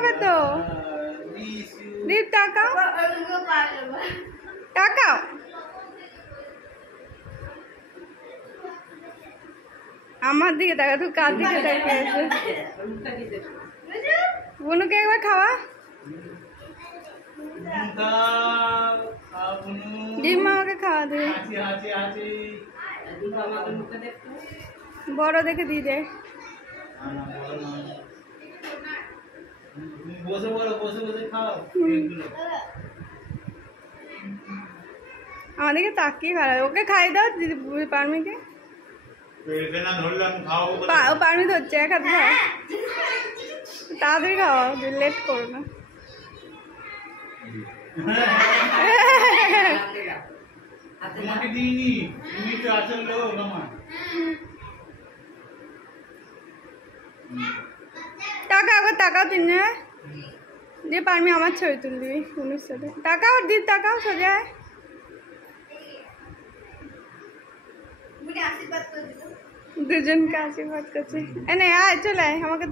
হবে তো। দীপ তাকাও তাকাও। আমার দিকে তাকা, তুই কার দিকে তাকিয়ে আছে? বুনুকে একবার খাওয়া। ডিম আমাকে খাওয়া দে, বড় দেখে দিয়ে দে। আমাদেরকে তাকিয়ে খাওয়া, ওকে খাই দাও দিদি পারমিকে। পারমি ধরছে, এক হাতে খাও, তাড়াতাড়ি খাওয়া, লেট করো না। টাকা একবার তাকাও তিনজনে দিয়ে পারমি আমার ছবি তুলবি উনির সাথে। তাকাও দিদি, তাকাও সোজা। দুজনকে আশীর্বাদ করছে। এনে আয় চলে আয় আমাকে।